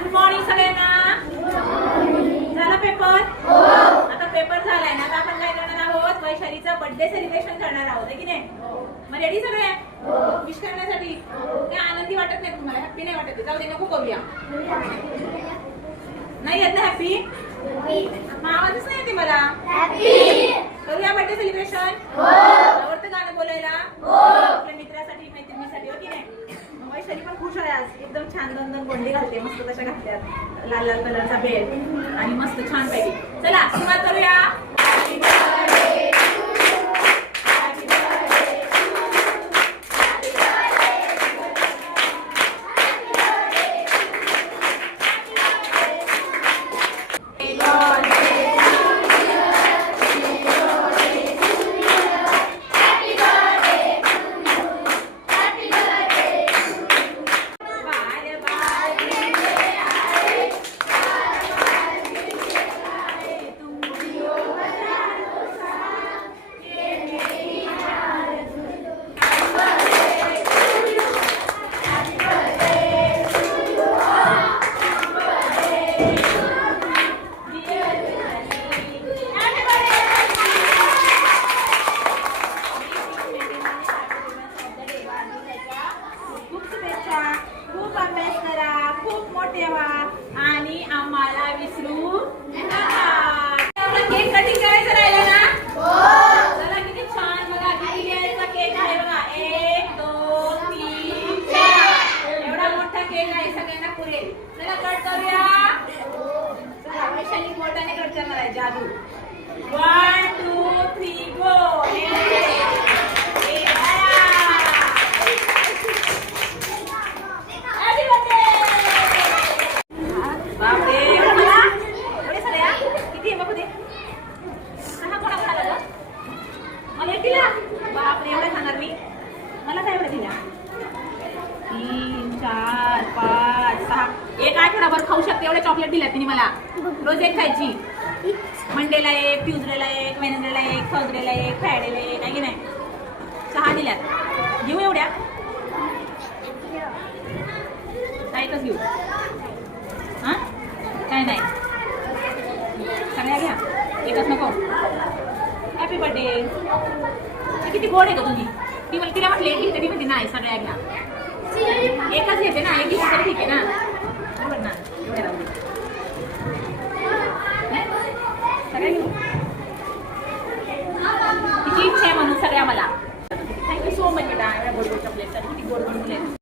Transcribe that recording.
Good morning सगळ्यांना. झाला paper? आता पेपर झालाय ना, आता आपण काय करणार आहोत? वैशालीचा बर्थडे सेलिब्रेशन करणार आहोत, आहे की नाही? मग रेडी सगळे? विश करण्यासाठी काय आनंदी वाटत नाही तुम्हाला? हॅपी नाही वाटत? जाऊ दे, नको करूया. नाही येत ना हॅपी? आवाजच नाही येते मला. करूया बर्थडे सेलिब्रेशन? आवडतं गाणं बोलायला? आपल्या मित्रासाठी मैत्रिणीसाठी, हो की नाही? वैशाली पण खुश आहे आज. एकदम छान 2 गोंडी घालते, मस्त तशा घातल्यात. लाल लाल कलरचा बेल्ट आणि मस्त छान पैकी. चला सुरुवात करूया. खूप अभ्यास करा, खूप मोठे व्हा आणि आम्हाला विसरू नका. केक कटिंग करायचं राहिलं ना? चला किती छान, बघा किती घ्यायचा केक आहे बघा. 1 2 3 4 एवढा मोठा केक आहे, सगळ्यांना पुरेल. चला कट करूया. चला वैशाली मोठ्याने कट करणार आहे. जादू. 1 2 3 गो. बापरे, एवढं खाणार मी? मला काय एवढं दिला? 3 4 5 6 एक आठवडाभर खाऊ शकते एवढे चॉकलेट दिल्या तिने मला. रोज एक खायची. मंडेला एक, ट्यूजडेला एक, वेनसडेला एक, थर्सडेला एक, फ्रायडेला एक, आहे की नाही? 6 दिल्यात. घेऊ एवढ्या? एकच घेऊ. हा काय नाही, सगळ्या घ्या, एकच नको. Happy birthday. किती गोड आहे का तुम्ही? तिला म्हटले एक तरी म्हणते नाही, सगळ्या घ्या. एकच घेते ना, एक घेतली तरी ठीक आहे ना. बरोबर ना? सगळ्या घेऊ. तिची इच्छा आहे म्हणून सगळ्या मला. थँक्यू सो मच बेटा, एवढ्या गोड गोड चॉकलेटसाठी. किती गोड गोड मुले.